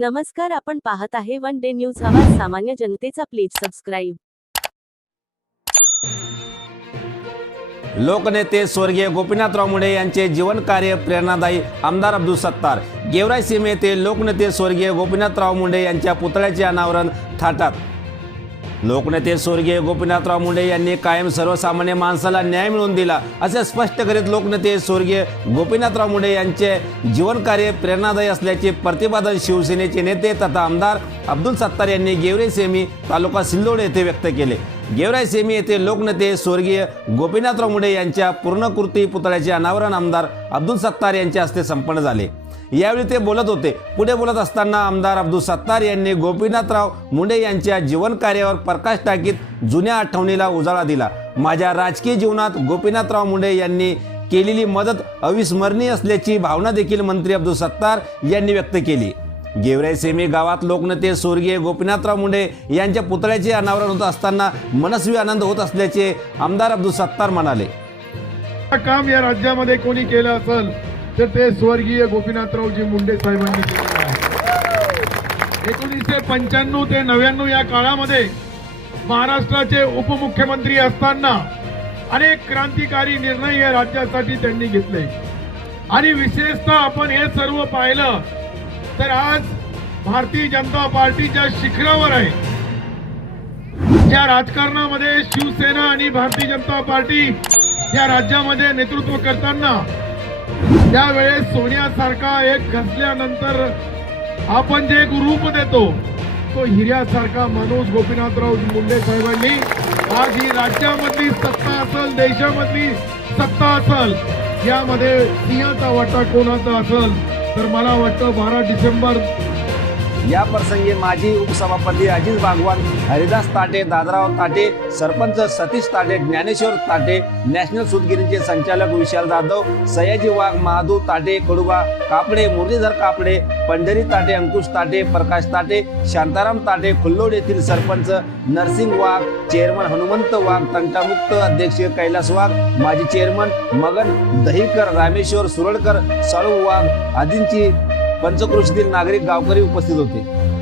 नमस्कार आपण पाहत आहे वन डे न्यूज. आवाज सामान्य जनतेचा प्लीज सबस्क्राईब. लोकनेते स्वर्गीय गोपीनाथराव मुंडे यांचे जीवन कार्य प्रेरणादायी आमदार अब्दुल सत्तार. गेवराई सीमेते येथे लोकनेते स्वर्गीय गोपीनाथराव मुंडे यांच्या पुतळ्याचे अनावरण थाटात. लोकनेते स्वर्गीय गोपीनाथराव मुंडे यांनी कायम सर्वसामान्य माणसाला न्याय मिळवून दिला असे स्पष्ट करीत लोकनेते स्वर्गीय गोपीनाथराव मुंडे यांचे जीवनकार्य प्रेरणादायी असल्याचे प्रतिपादन शिवसेनेचे नेते तथा आमदार अब्दुल सत्तार यांनी गेवराई सेमी तालुका सिल्लोड येथे व्यक्त केले. गेवराई सेमी येथे लोकनेते स्वर्गीय गोपीनाथराव मुंडे यांच्या पूर्णकृती पुतळ्याचे अनावरण आमदार अब्दुल सत्तार यांच्या हस्ते संपन्न झाले. यावेळी ते बोलत होते. पुढे बोलत असताना आमदार अब्दुल सत्तार यांनी गोपीनाथराव मुंडे यांच्या जीवन कार्यावर प्रकाश टाकीत जुन्या आठवणीला उजाळा दिला. माझ्या राजकीय जीवनात गोपीनाथराव मुंडे यांनी केलेली मदत अविस्मरणीय असल्याची भावना देखील मंत्री अब्दुल सत्तार यांनी व्यक्त केली. गेवराई सेमी गावात लोकनेते स्वर्गीय गोपीनाथराव मुंडे यांच्या पुतळ्याचे अनावरण होत असताना मनस्वी आनंद होत असल्याचे आमदार अब्दुल सत्तार म्हणाले. काम या राज्यामध्ये कोणी केलं असेल तर ते स्वर्गीय गोपीनाथरावजी मुंडे साहेबांनी केलेलं आहे. एकोणीसशे पंच्याण्णव ते नव्याण्णव या काळामध्ये महाराष्ट्राचे उपमुख्यमंत्री असताना अनेक क्रांतिकारी निर्णय या राज्यासाठी त्यांनी घेतले. आणि विशेषतः आपण हे सर्व पाहिलं तर आज भारतीय जनता पार्टीच्या शिखरावर आहे. ज्या राजकारणामध्ये शिवसेना आणि भारतीय जनता पार्टी या राज्यामध्ये नेतृत्व करताना त्यावेळेस सोन्यासारखा एक घसल्यानंतर आपण जे एक रूप देतो तो हिऱ्यासारखा माणूस गोपीनाथराव मुंडे साहेबांनी. आज ही राज्यामधली सत्ता असेल देशामधली सत्ता असेल यामध्ये सिंहाचा वाटा कोणाचा असल? तर मला वाटतं बारा डिसेंबर या प्रसंगी माजी उपसभापती अजित भागवान हरिदास ताटे दादराव ताटे सरपंच सतीश ताटे ज्ञानेश्वर ताटे नॅशनल सुतगिरीचे संचालक विशाल जाधव सयाजी वाघ महादू ताटे कडुबा कापडे मुरलीधर कापडे पंढरी ताटे अंकुश ताटे प्रकाश ताटे शांताराम ताटे खुल्लोड येथील सरपंच नरसिंग वाघ चेअरमन हनुमंत वाघ तंटामुक्त अध्यक्ष कैलास वाघ माजी चेअरमन मगन दहीकर रामेश्वर सुरळकर साळू वाघ आदींची पंचक्रोशीतील नागरिक गावकरी उपस्थित होते.